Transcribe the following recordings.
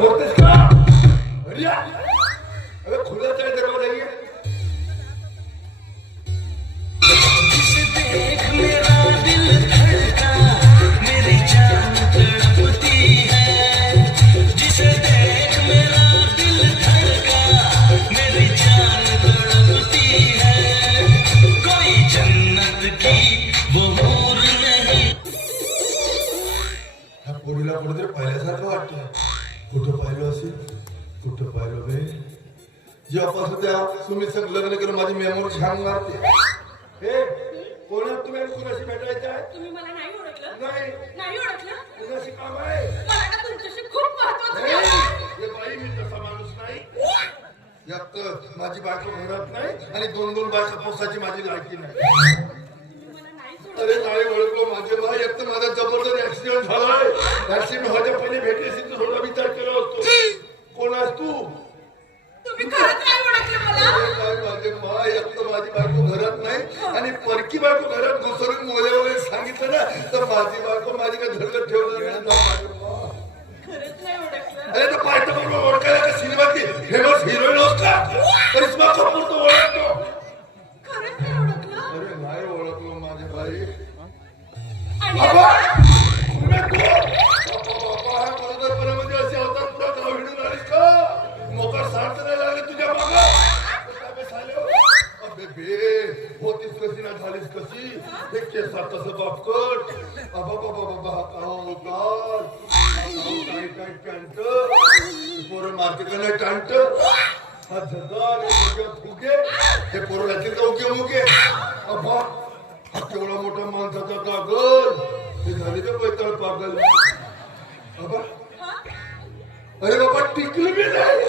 फोडतेस का कुठं पाहिलं असेल कुठं पाहिलं बे जेव्हापासून त्या तुम्ही सगळं लग्न करून माझी मेमोरी छान मारते. हे कोण तुम्ही? कुणाशी भेटायचं आहे? तुम्ही मला नाही ओळखलं. नाही. नाही ओळखलं? कुणाशी काम आहे? मला ना तुमच्याशी खूप महत्वाचं काम आहे. हे बाई मी तसा माणूस नाही. माझी बायको घरात नाही आणि दोन दोन बायका पोसाची माझी लायकी नाही. हे बापकट बाबा बाबा बाबा हा काय काय पोरं मारते का नाही हा फुगे हे अबा हा केवढा मोठा माणसाचा कागद हे झाले का पैताळ पागल बाबा अरे बाबा टिकली मी नाही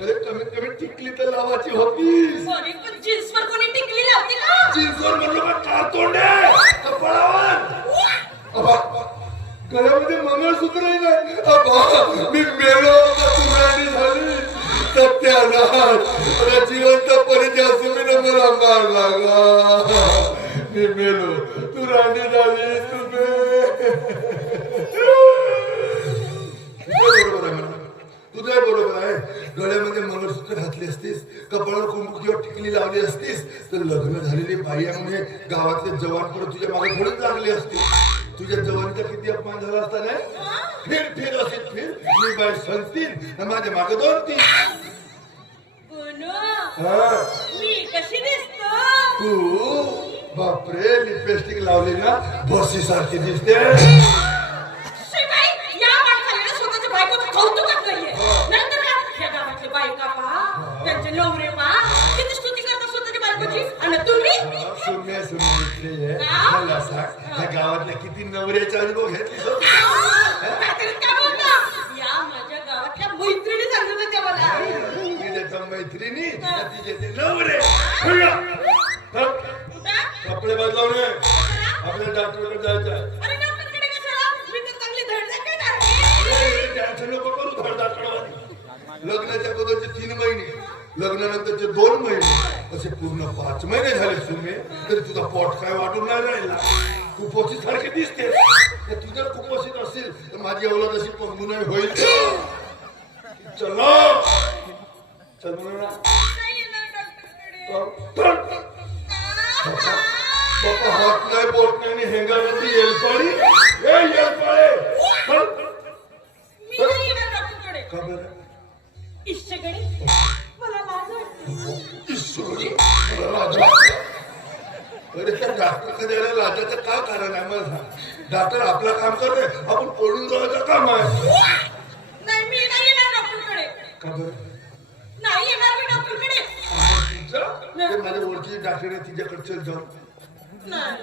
अरे कमीत कमी टिकली तर लावाची होतीस अरे जिवंतपणे असून मला मार लागला मी मेलो. तू राणी झाली तुझे. तुझं बरोबर आहे गळ्यामध्ये मंगळसूत्र घातली असतीस कपाळावर कुंकू किंवा टिकली लावली असतीस तर लग्न झालेली म्हणजे गावातले जवान परत तुझ्या मागे थोडीच लागले असते तुझ्या जवानीचा किती अपमान झाला असता नाही? फिर फिर असेल फिर. मी संतीन आणि माझ्या मागे दोन तीन. मी कशी दिसतो? तू बापरे लिपस्टिक लावली ना बसी सारखी दिसते. शिवाय या माणसाला ना स्वतःच्या बायकोचं कौतुकच नाहीये. नंतर का? या गावातले बायका पहा? त्यांचे नवरे पहा? किती स्तुती करतात स्वतःच्या बायकोची? आणि तुम्ही? सुम्या सुम्या मला सांग त्या गावातल्या किती नवऱ्याचे अनुभव घेतले हो? काहीतरी काय बोलता. या माझ्या गावातल्या मैत्रिणी सांगत होत्या मला. तिच्या मैत्रिणी तिचे ते नवरे? कपडे बदलवणे. आपल्या डॉक्टरकडे जायचं टेन्शन नको करू धडधाकटवाणी. लग्नाच्या अगोदरचे तीन महिने लग्नानंतरचे दोन महिने असे पूर्ण पाच महिने झाले सुमे. तरी तुझा पोट काय वाटून नाही राहिला. कुपोषित सारखे दिसते तर तू जर कुपोषित असेल तर माझी अवलाद अशी पंगू नाही होईल. चलो. चल म्हणून ना. नाही येणार डॉक्टरकडे बापा हात नाही बोट नाही हेंगावरती ए मला लाज मला लाज. अरे त्या डॉक्टर द्यायला लाजाचं का कारण आहे मला सांग डॉक्टर आपलं काम करते आपण पळून जायचं काम आहे नाही मी नाही येणार डॉक्टरकडे का ते माझ्या ओळखीची डॉक्टर आहे तिच्याकडे चल जाऊ. नाही.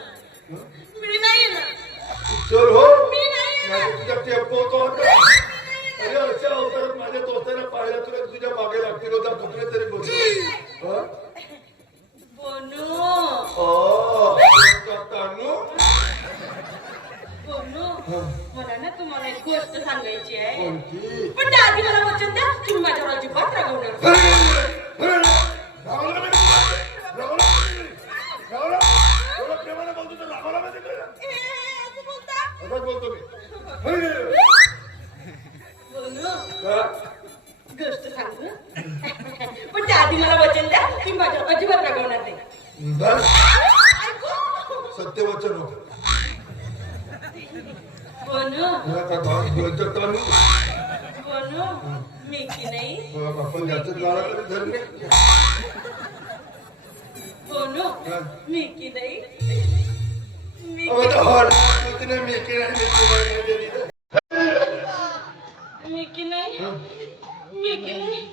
मी नाही येणार. चल हो. तुझ्या टेपवतो. अरे अशा अवतारात माझ्या दोस्ताने पाहिलं तुला तुझ्या मागे लागतील होता. कपडे तरी वचन द्या की माझ्या अजिबात रागवणार नाही. बस. होत. बोनू बोलतो तानू बोनू मी? की नाही? आपण याचं गाळा तरी धरणे बोनू मी की नाही? मी नाही नाही का नाही?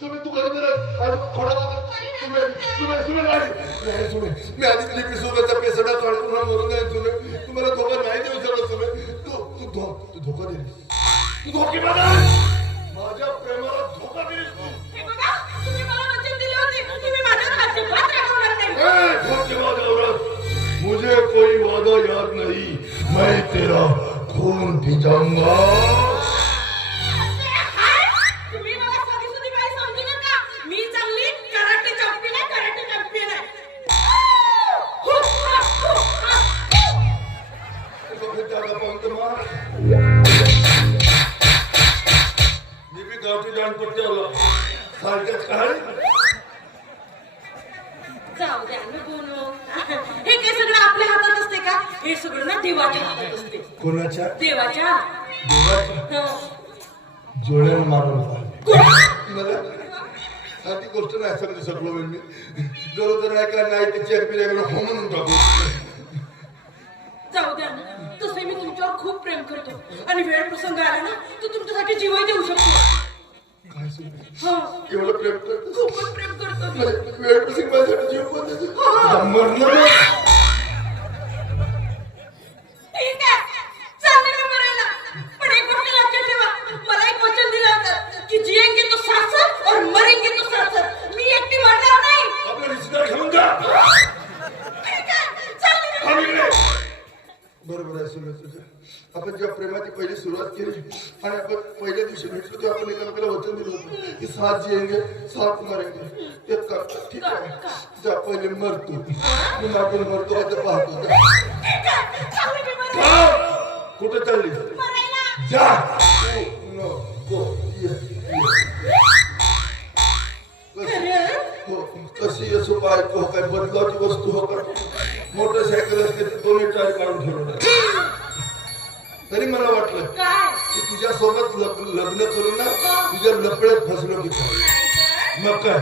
तू कधी दिलं अरे खोटा तुम्ही तुम्ही सुने नाही नाही सुने मी आधी लिपी सोबतचा पेसडा काढून मला मरून जाईल सुने तुम्हाला धोका नाही देऊ शकत सुने तू तू धो तू धोका दिलीस. तू धोके माझ्या प्रेमाला धोका दिलीस तू. मुझे कोई वादा याद नहीं. मैं तेरा जाऊ द्या. हे काय सगळं आपल्या हातात असते का? हे सगळं ना देवाच्या हातात असते. कोणाच्या? देवाच्या? हं. जोड्यानं मारून आधी गोष्ट नाही सांगू शकलो मी. बरोबर आहे का नाही ते चेक बिल हो म्हणून टाकू. जाऊ द्या ना. तसं मी तुमच्यावर खूप प्रेम करतो. आणि वेळ प्रसंग आला ना तर तुमच्यासाठी जीवही देऊ शकतो. एवढं प्रेम करतो खूपच प्रेम करतो मी. वेळ प्रसंग माझ्यासाठी जीव पण देतो. तुझा मरणं प्रेमाची पहिली सुरुवात केली. आणि आपण पहिल्या दिवशी भेटलो तेव्हा आपण वचन दिलं होतं की साथ जिएँगे ते कर ठीक आहे. पहिले मर तू मी मागून मरतो, आता पाहतो. कुठं चालली? जा. कशी- असो काय? बदलाची वस्तू हो मोटरसायकल असते दोन्ही टायर काढून ठेवणार. तरी मला वाटलं की तुझ्या सोबत लग्न करून ना तुझ्या लपड्यात फसलो की काय. नाही तर? मग काय?